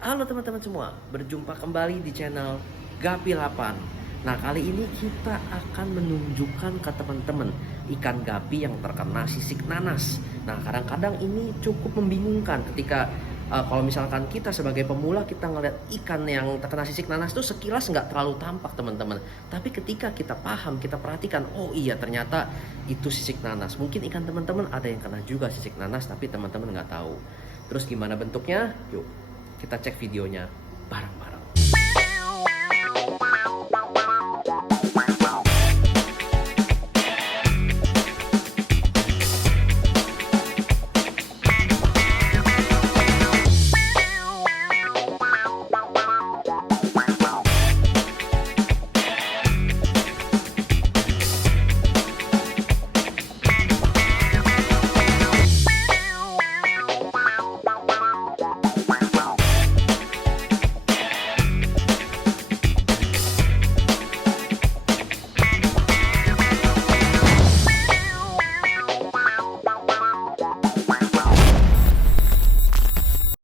Halo teman-teman semua, berjumpa kembali di channel Gapi 8. Nah, kali ini kita akan menunjukkan ke teman-teman ikan gapi yang terkena sisik nanas. Nah, kadang-kadang ini cukup membingungkan ketika kalau misalkan kita sebagai pemula kita ngeliat ikan yang terkena sisik nanas tuh sekilas nggak terlalu tampak teman-teman. Tapi ketika kita paham, kita perhatikan, oh iya ternyata itu sisik nanas. Mungkin ikan teman-teman ada yang kena juga sisik nanas tapi teman-teman nggak tahu. Terus gimana bentuknya? Yuk kita cek videonya bareng-bareng.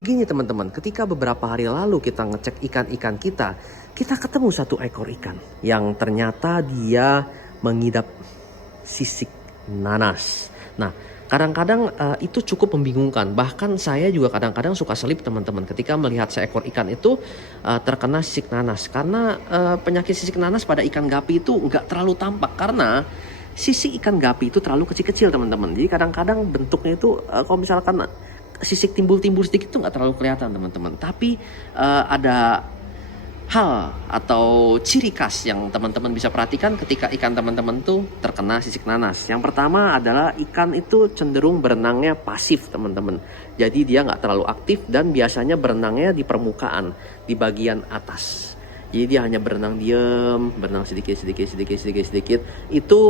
Gini teman-teman, ketika beberapa hari lalu kita ngecek ikan-ikan kita ketemu satu ekor ikan yang ternyata dia mengidap sisik nanas. Nah, kadang-kadang itu cukup membingungkan. Bahkan saya juga kadang-kadang suka selip teman-teman ketika melihat seekor ikan itu terkena sisik nanas. Karena penyakit sisik nanas pada ikan gapi itu nggak terlalu tampak karena sisik ikan gapi itu terlalu kecil-kecil teman-teman. Jadi kadang-kadang bentuknya itu kalau misalkan sisik timbul-timbul sedikit tuh nggak terlalu kelihatan teman-teman. Tapi ada hal atau ciri khas yang teman-teman bisa perhatikan ketika ikan teman-teman tuh terkena sisik nanas. Yang pertama adalah ikan itu cenderung berenangnya pasif teman-teman. Jadi dia nggak terlalu aktif dan biasanya berenangnya di permukaan, di bagian atas. Jadi dia hanya berenang diem, berenang sedikit. Itu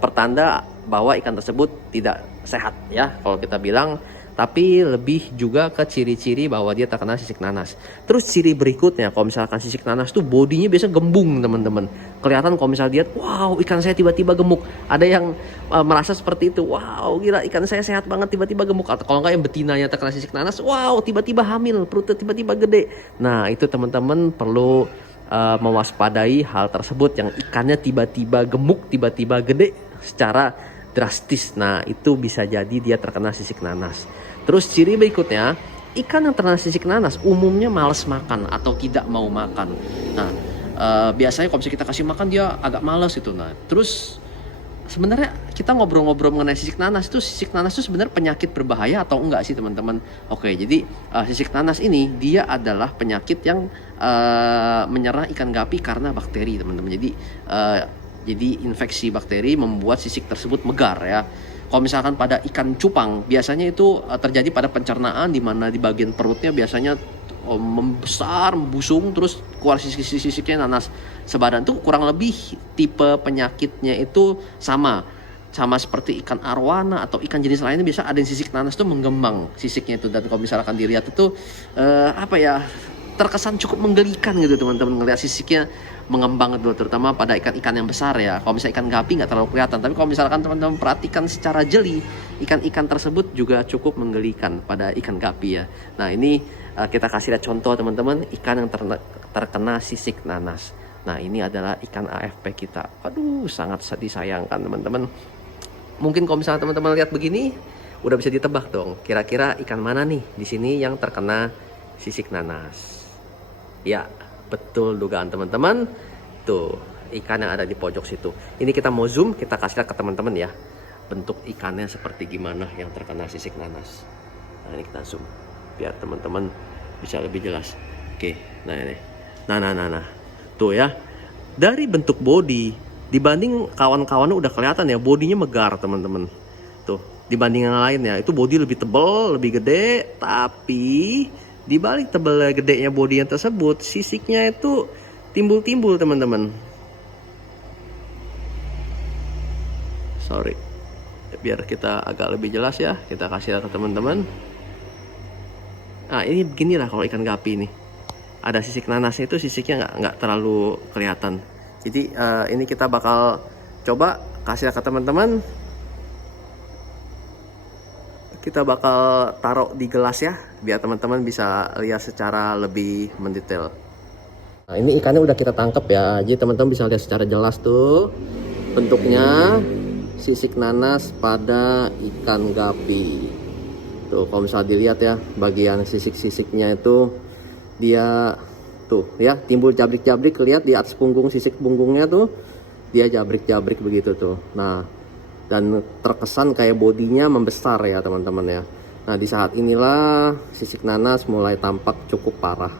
pertanda bahwa ikan tersebut tidak sehat ya kalau kita bilang. Tapi lebih juga ke ciri-ciri bahwa dia terkena sisik nanas. Terus ciri berikutnya, kalau misalkan sisik nanas tuh bodinya biasa gembung teman-teman. Kelihatan kalau misalnya lihat, wow ikan saya tiba-tiba gemuk. Ada yang merasa seperti itu, wow gila ikan saya sehat banget tiba-tiba gemuk. Atau kalau nggak yang betinanya terkena sisik nanas, wow tiba-tiba hamil, perutnya tiba-tiba gede. Nah itu teman-teman perlu mewaspadai hal tersebut, yang ikannya tiba-tiba gemuk, tiba-tiba gede secara drastis. Nah itu bisa jadi dia terkena sisik nanas. Terus ciri berikutnya, ikan yang terkena sisik nanas umumnya males makan atau tidak mau makan. Nah biasanya kalau misalnya kita kasih makan dia agak males gitu. Nah terus sebenarnya kita ngobrol-ngobrol mengenai sisik nanas itu sebenarnya penyakit berbahaya atau enggak sih teman-teman? Oke, jadi sisik nanas ini dia adalah penyakit yang menyerang ikan gapi karena bakteri teman-teman. Jadi infeksi bakteri membuat sisik tersebut megar ya. Kalau misalkan pada ikan cupang biasanya itu terjadi pada pencernaan, di mana di bagian perutnya biasanya membesar, membusung, terus keluar sisik-sisiknya nanas sebadan. Tuh kurang lebih tipe penyakitnya itu sama seperti ikan arwana atau ikan jenis lainnya, bisa ada yang sisik nanas tuh menggembang sisiknya itu. Dan kalau misalkan dilihat itu terkesan cukup menggelikan gitu teman-teman ngelihat sisiknya mengembang itu, terutama pada ikan-ikan yang besar ya. Kalau misalnya ikan gapi nggak terlalu kelihatan, tapi kalau misalkan teman-teman perhatikan secara jeli, ikan-ikan tersebut juga cukup menggelikan pada ikan gapi ya. Nah ini kita kasih lihat contoh teman-teman ikan yang terkena sisik nanas. Nah ini adalah ikan AFP kita. Aduh sangat disayangkan teman-teman. Mungkin kalau misalnya teman-teman lihat begini udah bisa ditebak dong kira-kira ikan mana nih di sini yang terkena sisik nanas. Ya betul dugaan teman-teman, tuh ikan yang ada di pojok situ. Ini kita mau zoom, kita kasih lihat ke teman-teman ya bentuk ikannya seperti gimana yang terkena sisik nanas. Nah ini kita zoom biar teman-teman bisa lebih jelas. Oke, nah ini, nah, tuh ya, dari bentuk body dibanding kawan-kawannya udah kelihatan ya bodinya megar teman-teman. Tuh dibanding yang lainnya itu body lebih tebal, lebih gede, tapi di balik tebal gedenya body yang tersebut, sisiknya itu timbul-timbul teman-teman. Sorry, biar kita agak lebih jelas ya, kita kasih lihat ke teman-teman. Nah ini beginilah kalau ikan gapi ini. Ada sisik nanasnya itu, sisiknya nggak terlalu kelihatan. Jadi ini kita bakal coba kasih lihat ke teman-teman. kita bakal taruh di gelas ya, biar teman-teman bisa lihat secara lebih mendetail. Nah, ini ikannya udah kita tangkap ya, jadi teman-teman bisa lihat secara jelas tuh bentuknya sisik nanas pada ikan gapi. Tuh kalau misalnya dilihat ya, bagian sisik-sisiknya itu dia tuh ya timbul jabrik-jabrik, lihat di atas punggung, sisik punggungnya tuh dia jabrik-jabrik begitu tuh. Nah, dan terkesan kayak bodinya membesar ya teman-teman ya. Nah, di saat inilah sisik nanas mulai tampak cukup parah.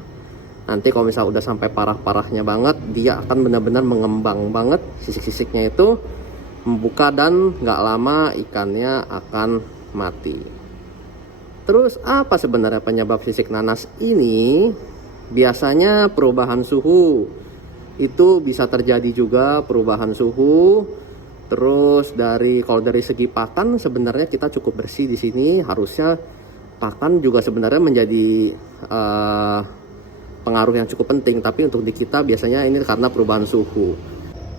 Nanti kalau misalnya udah sampai parah-parahnya banget, dia akan benar-benar mengembang banget sisik-sisiknya itu membuka, dan nggak lama ikannya akan mati. Terus apa sebenarnya penyebab sisik nanas ini? Biasanya perubahan suhu. Itu bisa terjadi juga perubahan suhu. Terus kalau dari segi pakan sebenarnya kita cukup bersih di sini. Harusnya pakan juga sebenarnya menjadi pengaruh yang cukup penting. Tapi untuk di kita biasanya ini karena perubahan suhu.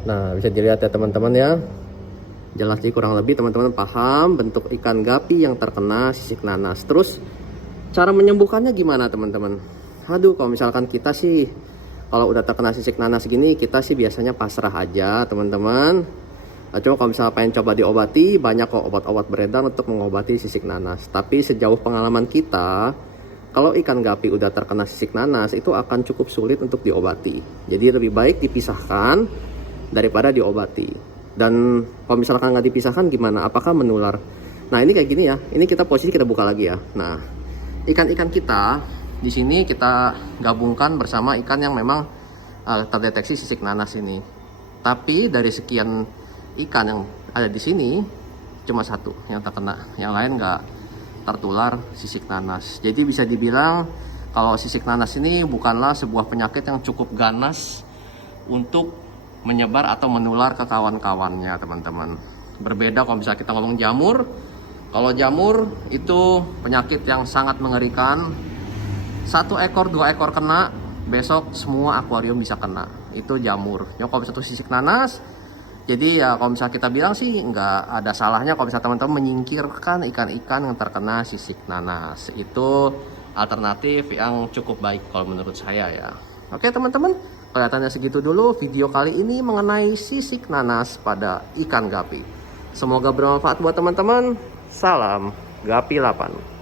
Nah, bisa dilihat ya teman-teman ya. Jelas sih, kurang lebih teman-teman paham bentuk ikan gapi yang terkena sisik nanas. Terus cara menyembuhkannya gimana teman-teman? Aduh, kalau misalkan kita sih kalau udah terkena sisik nanas gini, kita sih biasanya pasrah aja teman-teman. Cuma kalau misalnya pengen coba diobati, banyak kok obat-obat beredar untuk mengobati sisik nanas. Tapi sejauh pengalaman kita, kalau ikan gapi udah terkena sisik nanas itu akan cukup sulit untuk diobati. Jadi lebih baik dipisahkan daripada diobati. Dan kalau misalkan nggak dipisahkan gimana? Apakah menular? Nah, ini kayak gini ya. Ini kita posisi kita buka lagi ya. Nah, ikan-ikan kita di sini kita gabungkan bersama ikan yang memang terdeteksi sisik nanas ini. Tapi dari sekian ikan yang ada di sini cuma satu yang terkena, yang lain nggak tertular sisik nanas. Jadi bisa dibilang kalau sisik nanas ini bukanlah sebuah penyakit yang cukup ganas untuk menyebar atau menular ke kawan-kawannya teman-teman. Berbeda kalau misalnya kita ngomong jamur. Kalau jamur itu penyakit yang sangat mengerikan. 1 ekor 2 ekor kena, besok semua akuarium bisa kena. Itu jamur. Ya, kalau misalnya sisik nanas, jadi ya kalau misalnya kita bilang sih nggak ada salahnya kalau misalnya teman-teman menyingkirkan ikan-ikan yang terkena sisik nanas. Itu alternatif yang cukup baik kalau menurut saya ya. Oke teman-teman, kelihatannya segitu dulu video kali ini mengenai sisik nanas pada ikan gapi. Semoga bermanfaat buat teman-teman. Salam Gapi 8.